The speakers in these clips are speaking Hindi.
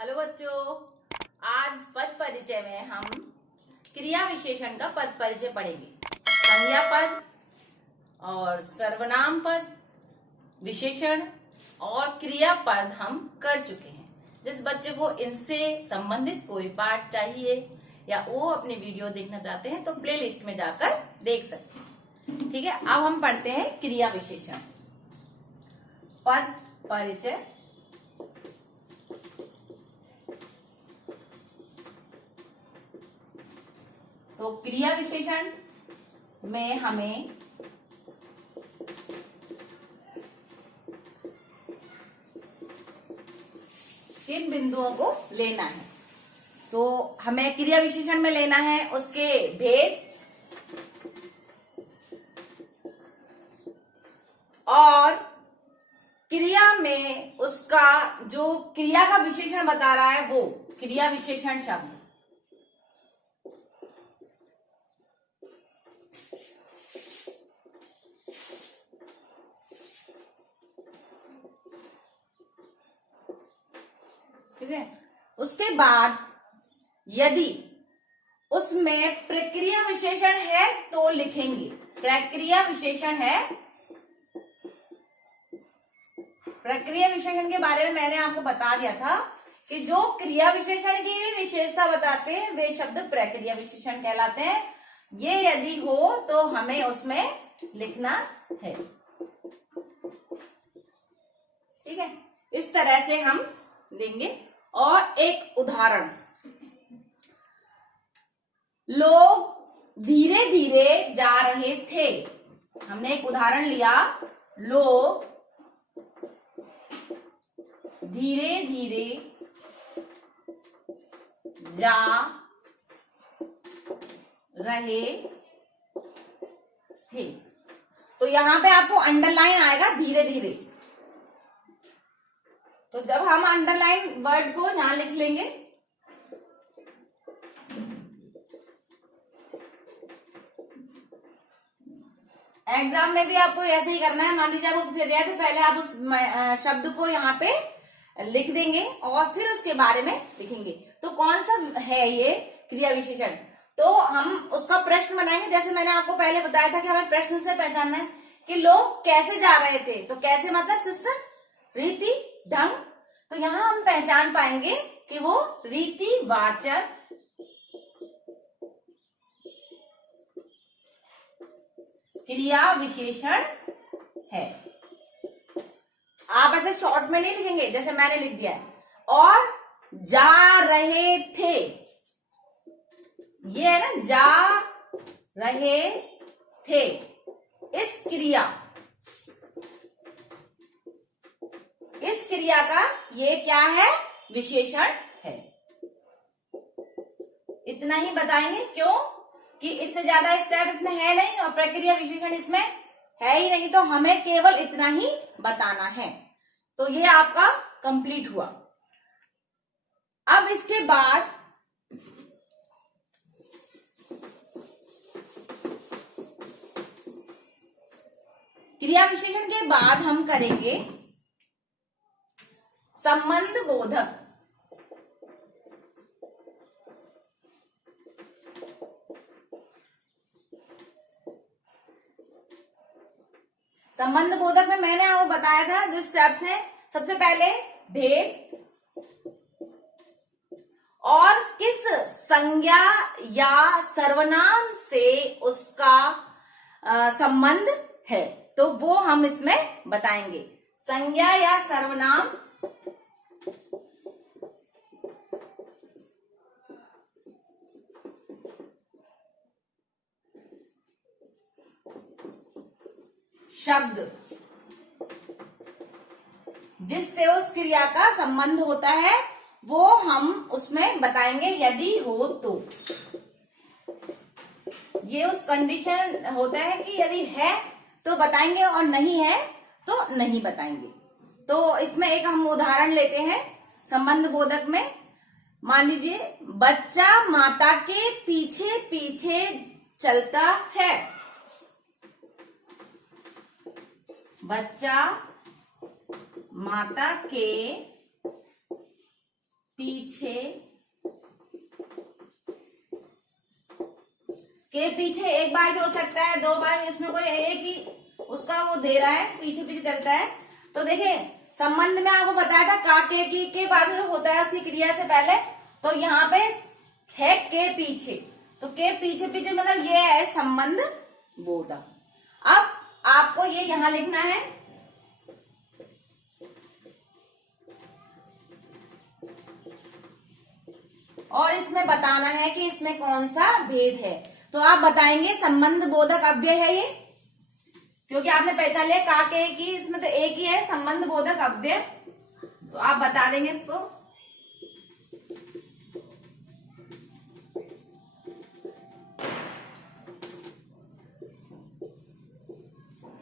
हेलो बच्चों, आज पद परिचय में हम क्रिया विशेषण का पद परिचय पढ़ेंगे। संज्ञा पद और सर्वनाम पद, विशेषण और क्रिया पद हम कर चुके हैं। जिस बच्चे को इनसे संबंधित कोई पाठ चाहिए या वो अपनी वीडियो देखना चाहते हैं तो प्लेलिस्ट में जाकर देख सकते हैं। ठीक है, अब हम पढ़ते हैं क्रिया विशेषण। पद परिचय। तो क्रिया विशेषण में हमें किन बिंदुओं को लेना है? तो हमें क्रिया विशेषण में लेना है उसके भेद और क्रिया में उसका जो क्रिया का विशेषण बता रहा है वो क्रिया विशेषण शब्द। ठीक है, उसके बाद यदि उसमें प्रक्रिया विशेषण है तो लिखेंगे। प्रक्रिया विशेषण है, प्रक्रिया विशेषण के बारे में मैंने आपको बता दिया था कि जो क्रिया विशेषण की विशेषता बताते हैं वे शब्द प्रक्रिया विशेषण कहलाते हैं। ये यदि हो तो हमें उसमें लिखना है। ठीक है, इस तरह से हम लेंगे। और एक उदाहरण, लोग धीरे धीरे जा रहे थे। हमने एक उदाहरण लिया, लोग धीरे धीरे जा रहे थे। तो यहां पे आपको अंडरलाइन आएगा धीरे धीरे। तो जब हम अंडरलाइन वर्ड को यहां लिख लेंगे, एग्जाम में भी आपको ऐसे ही करना है। मान लीजिए आपको पूछा दिया तो पहले आप उस शब्द को यहाँ पे लिख देंगे और फिर उसके बारे में लिखेंगे। तो कौन सा है ये क्रिया विशेषण? तो हम उसका प्रश्न बनाएंगे। जैसे मैंने आपको पहले बताया था कि हमें प्रश्न से पहचानना है कि लोग कैसे जा रहे थे। तो कैसे मतलब सिस्टम, रीति, ढंग। तो यहां हम पहचान पाएंगे कि वो रीतिवाचक क्रिया विशेषण है। आप ऐसे शॉर्ट में नहीं लिखेंगे जैसे मैंने लिख दिया है। और जा रहे थे, ये है ना, जा रहे थे। इस क्रिया का ये क्या है? विशेषण है। इतना ही बताएंगे। क्यों? कि इससे ज्यादा स्टेप इसमें है नहीं और प्रक्रिया विशेषण इसमें है ही नहीं, तो हमें केवल इतना ही बताना है। तो ये आपका कंप्लीट हुआ। अब इसके बाद क्रिया विशेषण के बाद हम करेंगे संबंध बोधक। संबंध बोधक में मैंने आपको बताया था जो स्टेप्स हैं। सबसे पहले भेद और किस संज्ञा या सर्वनाम से उसका संबंध है, तो वो हम इसमें बताएंगे। संज्ञा या सर्वनाम शब्द जिससे उस क्रिया का संबंध होता है वो हम उसमें बताएंगे यदि हो तो। ये उस कंडीशन होता है कि यदि है तो बताएंगे और नहीं है तो नहीं बताएंगे। तो इसमें एक हम उदाहरण लेते हैं संबंध बोधक में। मान लीजिए, बच्चा माता के पीछे पीछे चलता है। बच्चा माता के पीछे पीछे, के पीछे एक बार भी हो सकता है, दो बार, इसमें कोई एक ही उसका वो दे रहा है, पीछे पीछे चलता है। तो देखिए संबंध में आपको बताया था का के बाद में होता है उसकी क्रिया से पहले, तो यहाँ पे है के पीछे, तो के पीछे पीछे मतलब ये है संबंध बोधक। अब आपको ये यहां लिखना है, और इसमें बताना है कि इसमें कौन सा भेद है। तो आप बताएंगे संबंध बोधक अव्यय है ये, क्योंकि आपने पहचान लिया का के की, इसमें तो एक ही है संबंध बोधक अव्यय, तो आप बता देंगे इसको।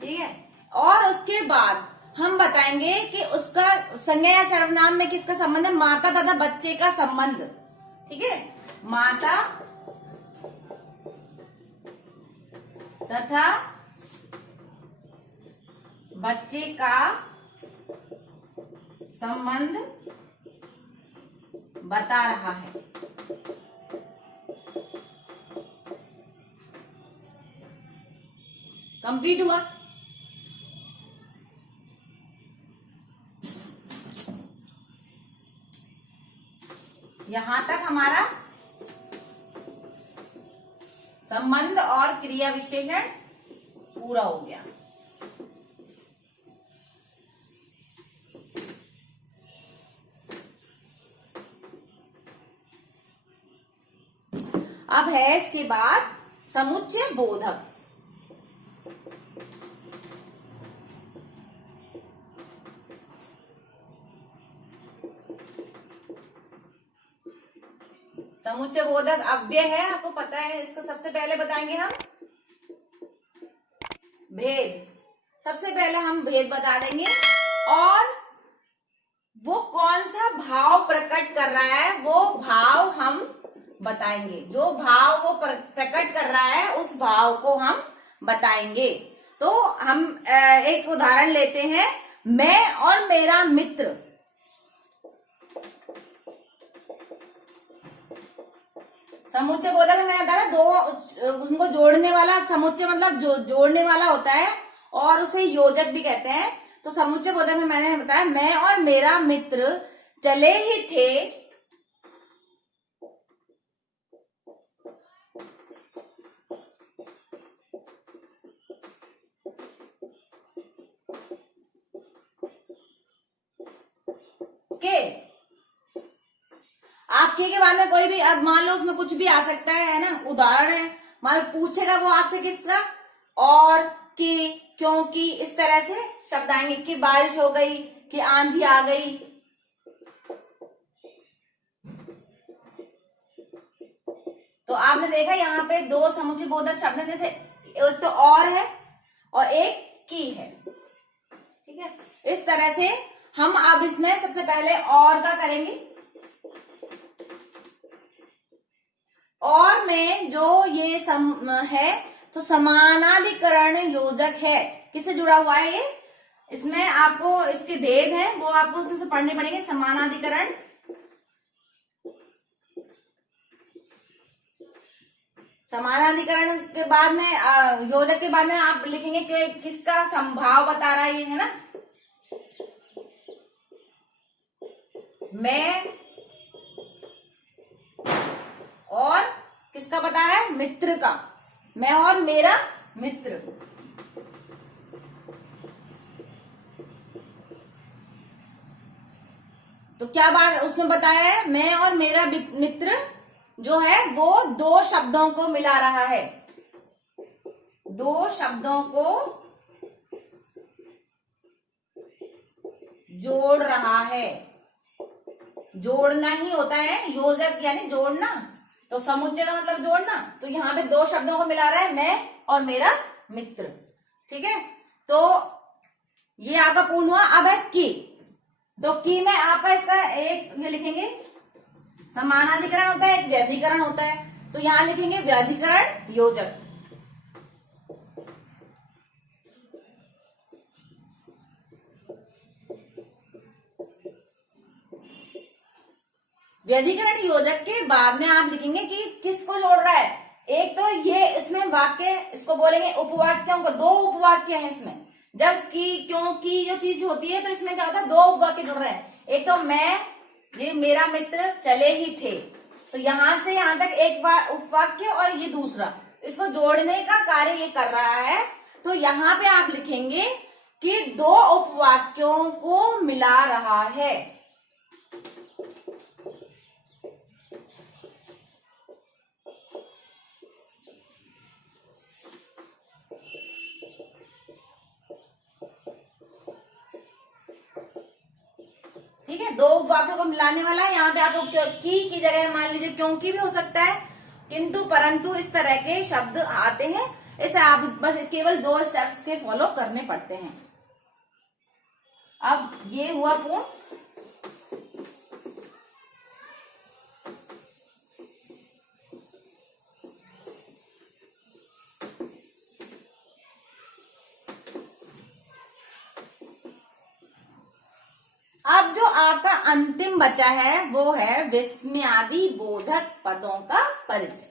ठीक है, और उसके बाद हम बताएंगे कि उसका संज्ञा या सर्वनाम में किसका संबंध है, माता तथा बच्चे का संबंध। ठीक है, माता तथा बच्चे का संबंध बता रहा है। कंप्लीट हुआ। यहां तक हमारा संबंध और क्रिया विशेषण पूरा हो गया। अब है इसके बाद समुच्चय बोधक। समुच्चय बोधक अव्यय है, आपको पता है। इसको सबसे पहले बताएंगे हम भेद। सबसे पहले हम भेद बता देंगे, और वो कौन सा भाव प्रकट कर रहा है वो भाव हम बताएंगे। जो भाव वो प्रकट कर रहा है उस भाव को हम बताएंगे। तो हम एक उदाहरण लेते हैं, मैं और मेरा मित्र। समुच्चय बोधक में मैंने बताया दो, उनको जोड़ने वाला, समुच्चय मतलब जोड़ने वाला होता है, और उसे योजक भी कहते हैं। तो समुच्चय बोधक में मैंने बताया मैं और मेरा मित्र चले ही थे के। आप के बाद में कोई भी, अब मान लो उसमें कुछ भी आ सकता है ना, उदाहरण है, मान लो पूछेगा वो आपसे किसका, और कि, क्योंकि, इस तरह से शब्द आएंगे कि बारिश हो गई, कि आंधी आ गई। तो आपने देखा यहाँ पे दो समुच्चय बोधक शब्द हैं, जैसे एक तो और है और एक की है। ठीक है, इस तरह से हम अब इसमें सबसे पहले और का करेंगे। और में जो ये है तो समानाधिकरण योजक है। किससे जुड़ा हुआ है ये? इसमें आपको इसके भेद हैं वो आपको उसमें से पढ़ने पड़ेंगे। समानाधिकरण, समानाधिकरण के बाद में योजक के बाद में आप लिखेंगे कि किसका संभाव बता रहा है ये, है ना। मैं और किसका बता रहा है? मित्र का। मैं और मेरा मित्र। तो क्या बात उसमें बताया है? मैं और मेरा मित्र जो है वो दो शब्दों को मिला रहा है, दो शब्दों को जोड़ रहा है। जोड़ना ही होता है योजक, यानी जोड़ना। तो समुच्चय का मतलब जोड़ना। तो यहाँ पे दो शब्दों को मिला रहा है, मैं और मेरा मित्र। ठीक है, तो ये आपका पूर्ण हुआ। अब है की। तो की में आपका इसका एक ये लिखेंगे, समानाधिकरण होता है, एक व्यधिकरण होता है। तो यहां लिखेंगे व्यधिकरण योजक। व्यधिकरण योजक के बाद में आप लिखेंगे कि किसको जोड़ रहा है। एक तो ये इसमें वाक्य, इसको बोलेंगे उपवाक्यों को, दो उपवाक्य हैं इसमें। जबकि क्योंकि जो चीज होती है तो इसमें क्या होता है, दो उपवाक्य जुड़ रहे हैं। एक तो मैं, ये मेरा मित्र चले ही थे, तो यहां से यहां तक एक उपवाक्य और ये दूसरा, इसको जोड़ने का कार्य ये कर रहा है। तो यहां पे आप लिखेंगे कि दो उपवाक्यों को मिला रहा है। ठीक है, दो उपवाक्यों को मिलाने वाला है। यहाँ पे आपको की जगह मान लीजिए क्योंकि भी हो सकता है, किंतु परंतु इस तरह के शब्द आते हैं। इसे आप बस केवल दो स्टेप्स के फॉलो करने पड़ते हैं। अब ये हुआ पूर्ण। अब जो आपका अंतिम बचा है वो है विस्मयादि बोधक पदों का परिचय।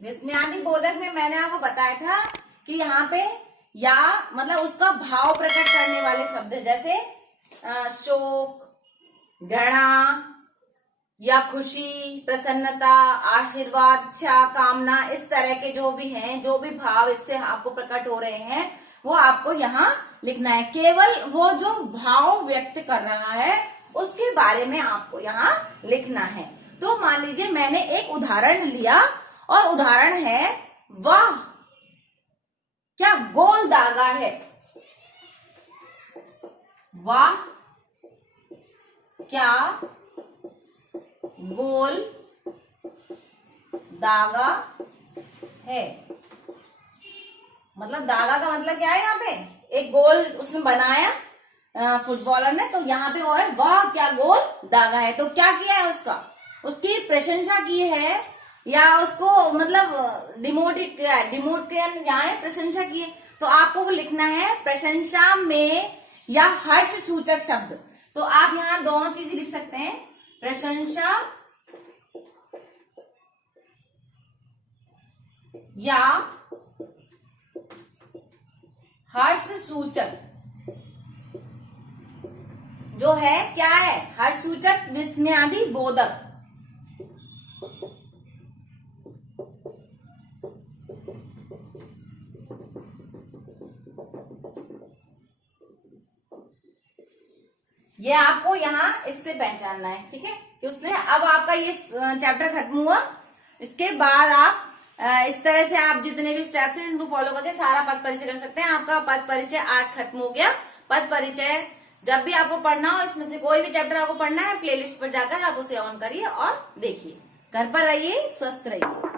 विस्मयादि बोधक में मैंने आपको बताया था कि यहाँ पे या मतलब उसका भाव प्रकट करने वाले शब्द, जैसे शोक, घृणा या खुशी, प्रसन्नता, आशीर्वाद, इच्छा, कामना, इस तरह के जो भी हैं, जो भी भाव इससे आपको प्रकट हो रहे हैं, वो आपको यहाँ लिखना है। केवल वो जो भाव व्यक्त कर रहा है उसके बारे में आपको यहाँ लिखना है। तो मान लीजिए मैंने एक उदाहरण लिया और उदाहरण है, वाह क्या गोल दागा है। वाह क्या गोल दागा है। मतलब दागा का मतलब क्या है, यहाँ पे एक गोल उसने बनाया फुटबॉलर ने, तो यहाँ पे वो है वाह क्या गोल दागा है। तो क्या किया है, उसकी प्रशंसा की है या उसको मतलब डिमोटेड किया है। डिमोटेड यहाँ है, प्रशंसा की है। तो आपको लिखना है प्रशंसा में या हर्ष सूचक शब्द। तो आप यहाँ दोनों चीज लिख सकते हैं, प्रशंसा या हर्ष सूचक। जो है क्या है, हर्ष सूचक विस्मयादि बोधक। ये आपको यहाँ इससे पहचानना है, ठीक है, कि उसने। अब आपका ये चैप्टर खत्म हुआ। इसके बाद आप इस तरह से आप जितने भी स्टेप्स हैं इनको फॉलो करके सारा पद परिचय कर सकते हैं। आपका पद परिचय आज खत्म हो गया। पद परिचय जब भी आपको पढ़ना हो, इसमें से कोई भी चैप्टर आपको पढ़ना है, प्लेलिस्ट पर जाकर आप उसे ऑन करिए और देखिए। घर पर रहिए, स्वस्थ रहिए।